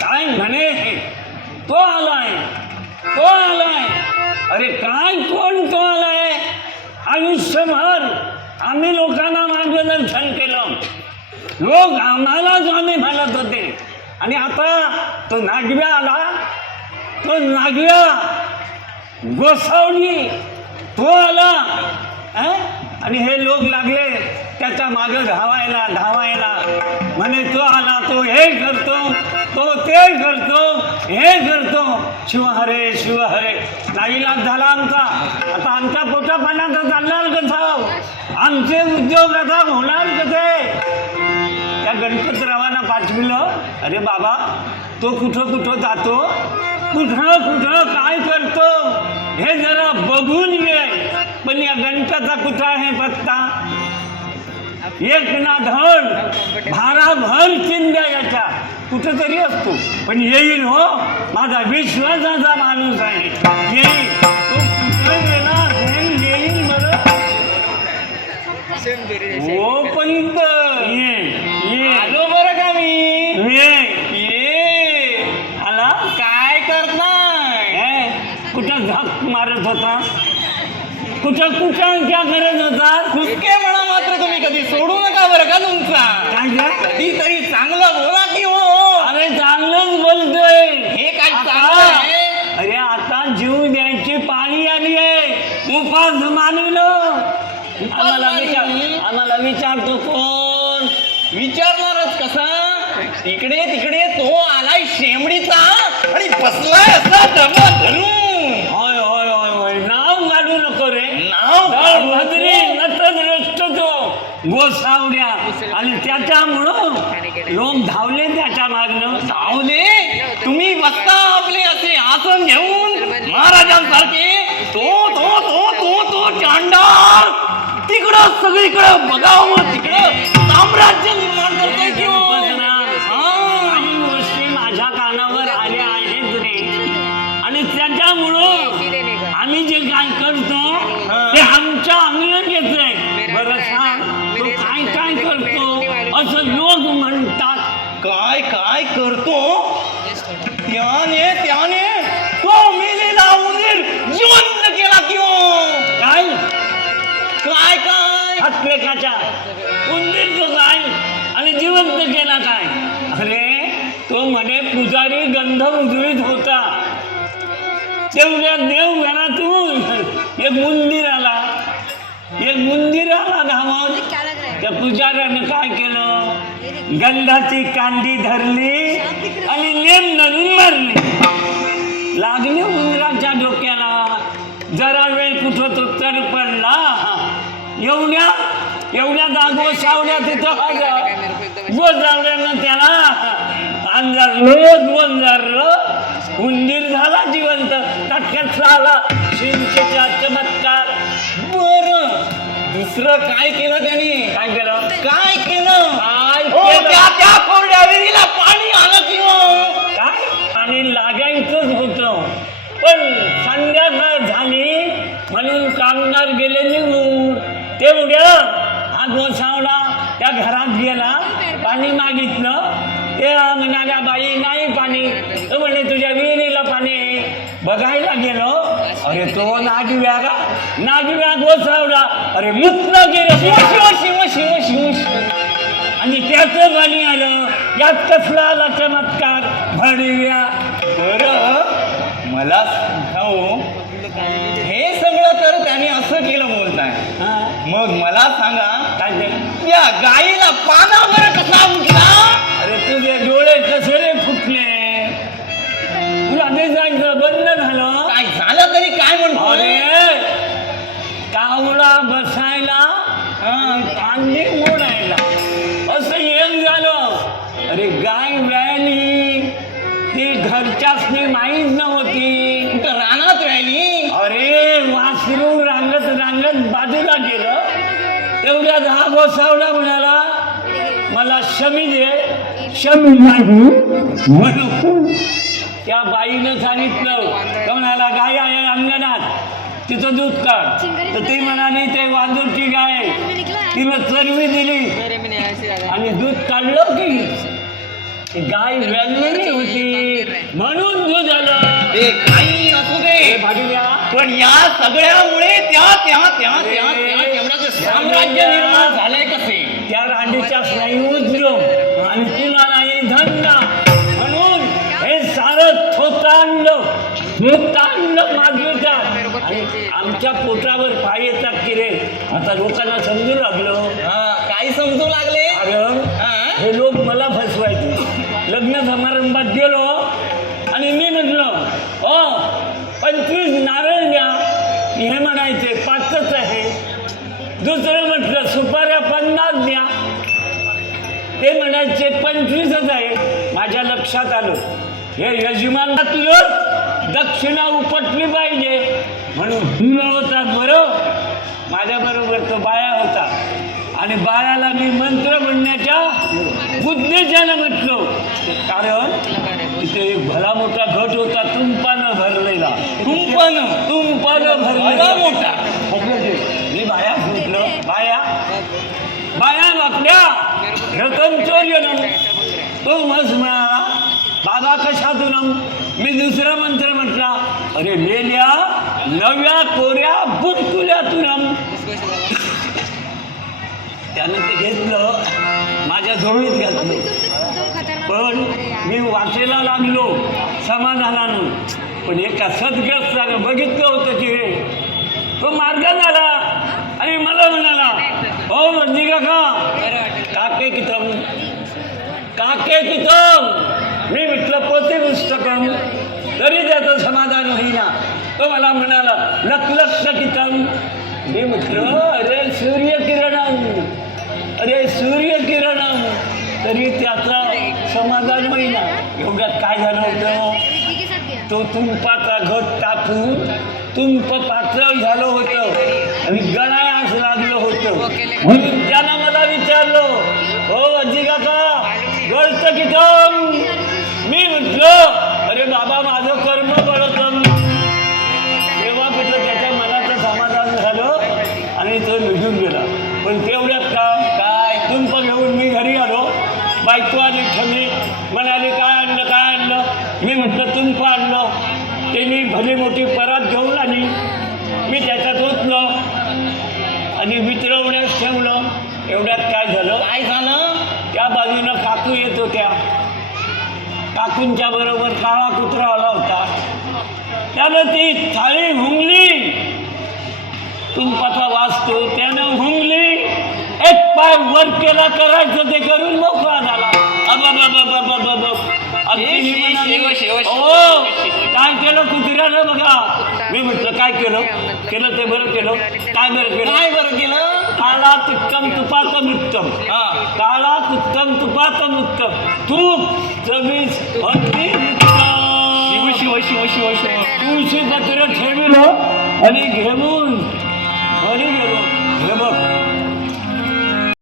काय म्हणे तो आलाय, तो आलाय. अरे काय कोण तो आलाय? आयुष्यभर आम्ही लोकांना मार्गदर्शन केलं, लोक आम्हालाच आम्ही म्हणत होते, आणि आता तो नागव्या आला, तो नागव्या गोसावली तो आला. आणि हे लोक लागले त्याच्या मागं धावायला धावायला. म्हणे तो आला, तो हे करतो, तो ते करतो, हे करतो. शिवहरे शिवहरे. नाईलाज झाला आमचा. आता आमच्या पोटा पाण्याचा चालणार कसं? आमचे उद्योग आता होणार कसे? त्या गणपतरावांना पाठविलं. अरे बाबा, तो कुठं कुठं जातो, कुठं कुठं काय करतो हे जरा बघून ये. पण या गणपतीचा कुठं आहे पत्ता? एक ना धड भाराभर चिंध्या याच्या कुठंतरी असतो, पण येईल हो. माझा विश्वासाचा माणूस आहे, येईल. तो कुठं गेला असेल, येईल बरं. हो पण ये आलो बरं का मी. ये आला. काय करताय? कुठं झक मारत होता, कुठं कुठं क्या करत होता? खुसके म्हणा मात्र तुम्ही कधी सोडू नका बरं का तुमचा. कधीतरी चांगलं बोला की हो. अरे चांगलंच बोलतोय. हे काय चांगलं आहे? अरे आता जीव द्यायची पाळी आली आहे. उपास मानलं. आम्हाला विचारतो कोण? विचारणारच कसा? तिकडे तिकडे तो आलाय शेंबडीचा आणि बसलाय असा दमा धरून. होय होय होय होय. नाव काढू नको रे. नाव भद्री नतद्रष्ट तो गोसावड्या, आणि त्याच्यामुळं लोक धावले त्याच्या मागणं. धावले? तुम्ही बसता आपले असे आसन घेऊन महाराजांसारखे. तो तो तो तो तो चांडाळ तिकडं सगळीकडं बघावं, मग तिकडं साम्राज्य निर्माण करतोय की हो. काही गोष्टी माझ्या कानावर आल्या आहेत रे, आणि त्याच्यामुळं आम्ही जे काय करतो ते आमच्या अंगण येतंय. बरं सांग, तो काय काय करतो असं लोक म्हणतात. काय काय करतो? त्याने तो मेलेला उंदीर जिवंत केला की हो. काय काय काय हत्लेखाच्या उंदीरचं काय आणि जिवंत केला काय? अरे तो म्हणे पुजारी गंध उजळीत होता, तेवढ्या देवघरातून एक मुंदीर आला, एक मुंदीर आला धावत. त्या पुजाऱ्यानं काय केलं? गंधाची कांडी धरली आणि नेम धरून मारली. लागली उंदराच्या डोक्याला. जरा वेळ कुठं तो तर पडला. एवढ्या दागो सावड्या तिथं गोसावड्यानं त्याला अंधारलं, उंदीर झाला जिवंत. तटक्यात झाला चिंचेचा चमत्कार. बर, दुसरं काय केलं त्यांनी? काय केलं? काय केलं? काय हो, केलं? त्या कोरड्या विहिरीला पाणी आलं की हो. काय? आणि लागायचंच होतं, पण संध्याकाळ झाली म्हणून कामगार गेले निघून. तेवढ्या हा गोसावला त्या घरात गेला, पाणी मागितलं. ते म्हणाल्या बाई नाही पाणी. तो म्हणे तुझ्या विहिरीला पाणी. बघायला गेलो, अरे तो नागव्या गोसावला. अरे मुतलं गेलं. शिव शिव शिव शिव शिव. आणि त्याचं पाणी आलं. यात कसला आला चमत्कार? भडव्या. बरं, मला सांगावं, हे सगळं तर त्याने असं केलं बोलताय. मग मला सांगा, काय ते? त्या गाईला पानावर कसा उठला? अरे तुझे डोळे कसे रे फुटले? तुला दिसायचं बंद झालं? काय झालं तरी काय म्हणतो? अरे कावळा बसायला, कांदे मोडायला, असं एक झालं. अरे गाय व्यायली, ती घरच्यासनी माहीत नव्हती, कुठं रानात राहिली. अरे वासरू रांगत रांगत बाजूला गेलं. तेवढ्यात हा गोसावला म्हणाला मला शमी दे. शमी नाही म्हणून त्या बाईनं सांगितलं कोणाला गाय आहे अंगणात तिचं दूध काढ. तर ती म्हणाली ते वांजूरची गाय आहे. तिनं चरवी दिली आणि दूध काढलं की ती गाय वेललेली होती म्हणून दूध आलं. ते काही असू दे भाडील्या पण या सगळ्यामुळे त्या जेवणाचं साम्राज्य निर्माण झालंय कसे? त्या रांडीच्या स्नायू उजलो आणि तुला नाही धंदा म्हणून हे सारं थोतांडलं मागवितात आणि आमच्या पोटावर पाय येतात की रे. आता लोकांना समजू लागलो. काही समजू लागले? कारण हे लोक मला फसवायचे. लग्न समारंभात गेलो आणि मी म्हटलं 25 नारळ द्या. हे म्हणायचे 5च आहे. दुसरं म्हटलं सुपाऱ्या 50 द्या. ते म्हणायचे 25च आहे. माझ्या लक्षात आलं हे यजमानातलं दक्षिणा उपटली पाहिजे म्हणून तुला होता बरं. माझ्याबरोबर तो बाया होता आणि बाळाला मी मंत्र म्हणण्याच्या उद्देशानं म्हटलो. कारण तिथे एक भला मोठा घट होता तुंपानं भरलेला. तुंपानं भरलेला मोठा. मी बाया म्हटलं बाया वाकड्या रतन चोर्यनम. तो मस म्हणाला बाबा कशातून. मी दुसरा मंत्र म्हटला अरे मेल्या नव्या कोऱ्या बुटकुल्यातून. त्यानं ते घेतलं माझ्या झोळीत घातलं. पण मी वाटेला लागलो समाधानानं. पण एका सद्ग्रस्तानं बघितलं होतं की रे तो मार्गात आला आणि मला म्हणाला हो म्हणजे काके कितम मी म्हटलं पोते पुस्तकम तरी त्याचं समाधान होईना. तो मला म्हणाला लक्ष कितम. मी म्हटलं अरे सूर्यकिरणम तरी त्याचं समाधान होईना. एवढ्यात काय झालं होतं तो तुंपाचा घट टाकून तुंप पातळ झालं होतं आणि गळायास लागलं होतं. म्हणून त्यानं मला विचारलं हो अजी काका गळतं कितम. मी म्हटलं अरे बाबा माझं कर्म गळतं. तेव्हा म्हटलं त्याच्या मनाचं समाधान झालं आणि तो निघून गेला. पण तेवढ्यात काय तुंप घेऊन मी घरी आलो. बायको आली ठमी म्हणाली काय आणलं. मी म्हटलं तुंप आणलं. त्यांनी भली मोठी परात घेऊन आली. मी त्याच्यात ओतलं आणि वितरवण्यास ठेवलं. एवढ्यात काय झालं त्या बाजूनं काकू येत होत्या. काकूंच्या बरोबर काळा कुत्रा आला होता. त्यानं ती थाळी हुंगली. तुंपाचा वाचतो त्यानं हुंगली. एक पाय वर केला करायचं ते करून मोकळा झाला. काय केलं कुत्र्यानं बघा. मी म्हटलं काय केलं ते बरं केलं. काय बरं केलं काळा उत्तम तुपातम उत्तम. काळा उत्तम तुपातम उत्तम. तूप चवीस अति तुळशी पत्र ठेविलं आणि घेऊन घरी गेलो. हे बघ